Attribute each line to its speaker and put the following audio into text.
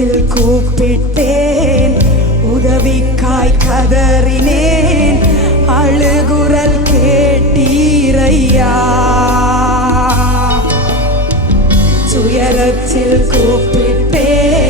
Speaker 1: மனசில் கூப்பிட்டேன். உதவிக்காய் கதறினேன். அழுகுரல் கேட்டீரையா. துயரத்தில் கூப்பிட்டேன்.